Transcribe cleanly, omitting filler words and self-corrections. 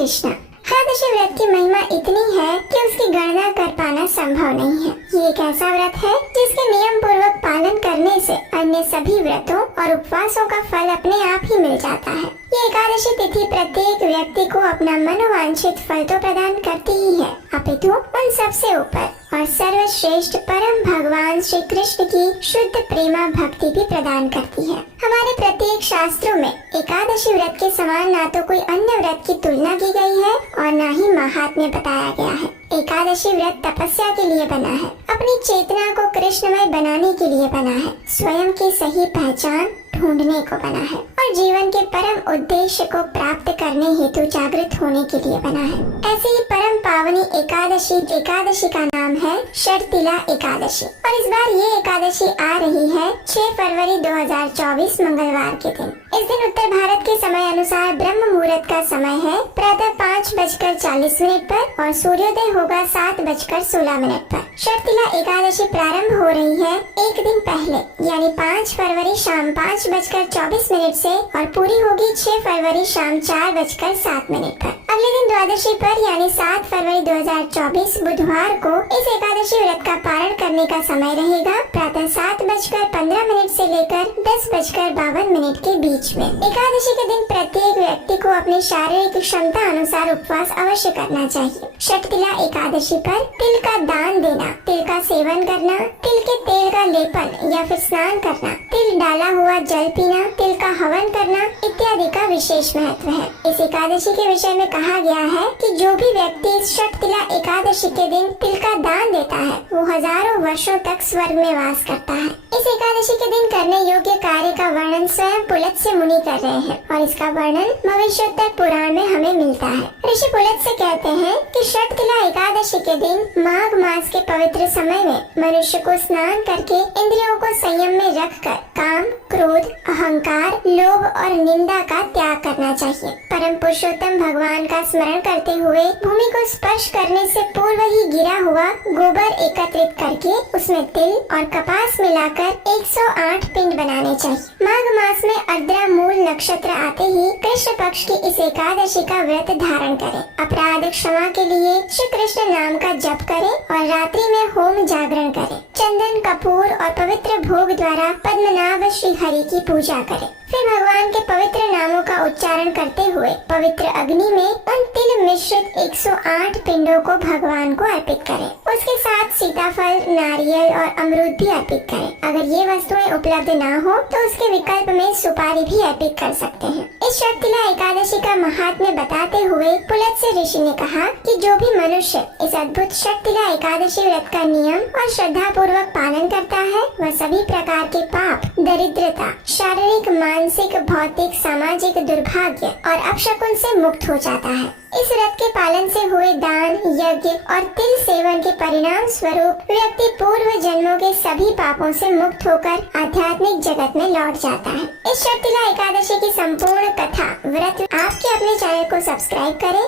कृष्णा। एकादशी व्रत की महिमा इतनी है कि उसकी गणना कर पाना संभव नहीं है। ये एक ऐसा व्रत है जिसके नियम पूर्वक पालन करने से अन्य सभी व्रतों और उपवासों का फल अपने आप ही मिल जाता है। ये एकादशी तिथि प्रत्येक व्यक्ति को अपना मनोवांछित फल तो प्रदान करती ही है, अपितु उन सबसे ऊपर और सर्वश्रेष्ठ परम भगवान श्री कृष्ण की शुद्ध प्रेमा भक्ति भी प्रदान करती है। हमारे प्रत्येक शास्त्रों में एकादशी व्रत के समान ना तो कोई अन्य व्रत की तुलना की गई है और ना ही महात्म्य बताया गया है। एकादशी व्रत तपस्या के लिए बना है, अपनी चेतना को कृष्णमय बनाने के लिए बना है, स्वयं की सही पहचान ढूंढने को बना है और जीवन के परम उद्देश्य को प्राप्त करने हेतु जागृत होने के लिए बना है। ऐसे ही परम पावनी एकादशी का नाम है शर्तिला एकादशी और इस बार ये एकादशी आ रही है 6 फरवरी 2024 मंगलवार के दिन। इस दिन उत्तर भारत के समय अनुसार ब्रह्म मुहूर्त का समय है प्रातः 5:40 पर और सूर्योदय होगा 7:16 पर। शर्तिला एकादशी प्रारंभ हो रही है एक दिन पहले यानी 5 फरवरी शाम 5:24 से और पूरी होगी 6 फरवरी शाम 4:07 पर। अगले दिन द्वादशी पर यानी 7 फरवरी 2024 बुधवार को इस एकादशी व्रत का पारण करने का समय रहेगा प्रातः 7:15 से लेकर 10:52 के बीच में। एकादशी के दिन प्रत्येक व्यक्ति को अपनी शारीरिक क्षमता अनुसार उपवास अवश्य करना चाहिए। शर्तिला एकादशी पर तिल का दान देना, तिल का सेवन करना, तिल के तेल का लेपन या फिर स्नान करना, तिल डाला हुआ जल पीना, तिल का हवन करना इत्यादि का विशेष महत्व है। इस एकादशी के विषय में कहा गया है कि जो भी व्यक्ति इस शर्तिला एकादशी के दिन तिल का दान देता है वो हजारों वर्षों तक स्वर्ग में वास करता है। इस एकादशी के दिन करने योग्य कार्य का वर्णन स्वयं पुलत्स्य मुनि कर रहे हैं और इसका वर्णन भविष्योत्तर पुराण में हमें मिलता है। ऋषि पुलत्स्य कहते हैं कि शर्तिला एकादशी के दिन माघ मास के पवित्र समय में मनुष्य को स्नान करके इंद्रियों को संयम में रखकर काम, क्रोध, अहंकार, लोभ और निंदा का त्याग करना चाहिए। परम पुरुषोत्तम भगवान का स्मरण करते हुए भूमि को स्पर्श करने से पूर्व ही गिरा हुआ गोबर एकत्रित करके उसमें तिल और कपास मिलाकर 108 पिंड बनाने चाहिए। माघ मास में अर्द्रा मूल नक्षत्र आते ही कृष्ण पक्ष की इस एकादशी का व्रत धारण करें। अपराध क्षमा के लिए श्री कृष्ण नाम का जप करें और रात्रि में होम जागरण करें। चंदन, कपूर और पवित्र भोग द्वारा पद्मनाभ श्री हरि की पूजा करें। फिर भगवान के पवित्र नामों का उच्चारण करते हुए पवित्र अग्नि में उन तिल मिश्रित 108 पिंडों को भगवान को अर्पित करें। उसके साथ सीताफल, नारियल और अमरूद भी अर्पित करें। अगर ये वस्तुएं उपलब्ध ना हो तो उसके विकल्प में सुपारी भी अर्पित कर सकते हैं। इस शर्तिला एकादशी का महात्म्य बताते हुए पुलत्स्य ऋषि ने कहा कि जो भी मनुष्य इस अद्भुत शर्तिला एकादशी व्रत का नियम और श्रद्धा पूर्वक पालन करता है वह सभी प्रकार के पाप, दरिद्रता, शारीरिक, मानसिक, भौतिक, सामाजिक दुर्भाग्य और अपशकुन से मुक्त हो जाता है। इस व्रत के पालन से हुए दान, यज्ञ और तिल सेवन के परिणाम स्वरूप व्यक्ति पूर्व जन्मों के सभी पापों से मुक्त होकर आध्यात्मिक जगत में लौट जाता है। इस शर्तिला एकादशी की संपूर्ण कथा व्रत आपके अपने चैनल को सब्सक्राइब करें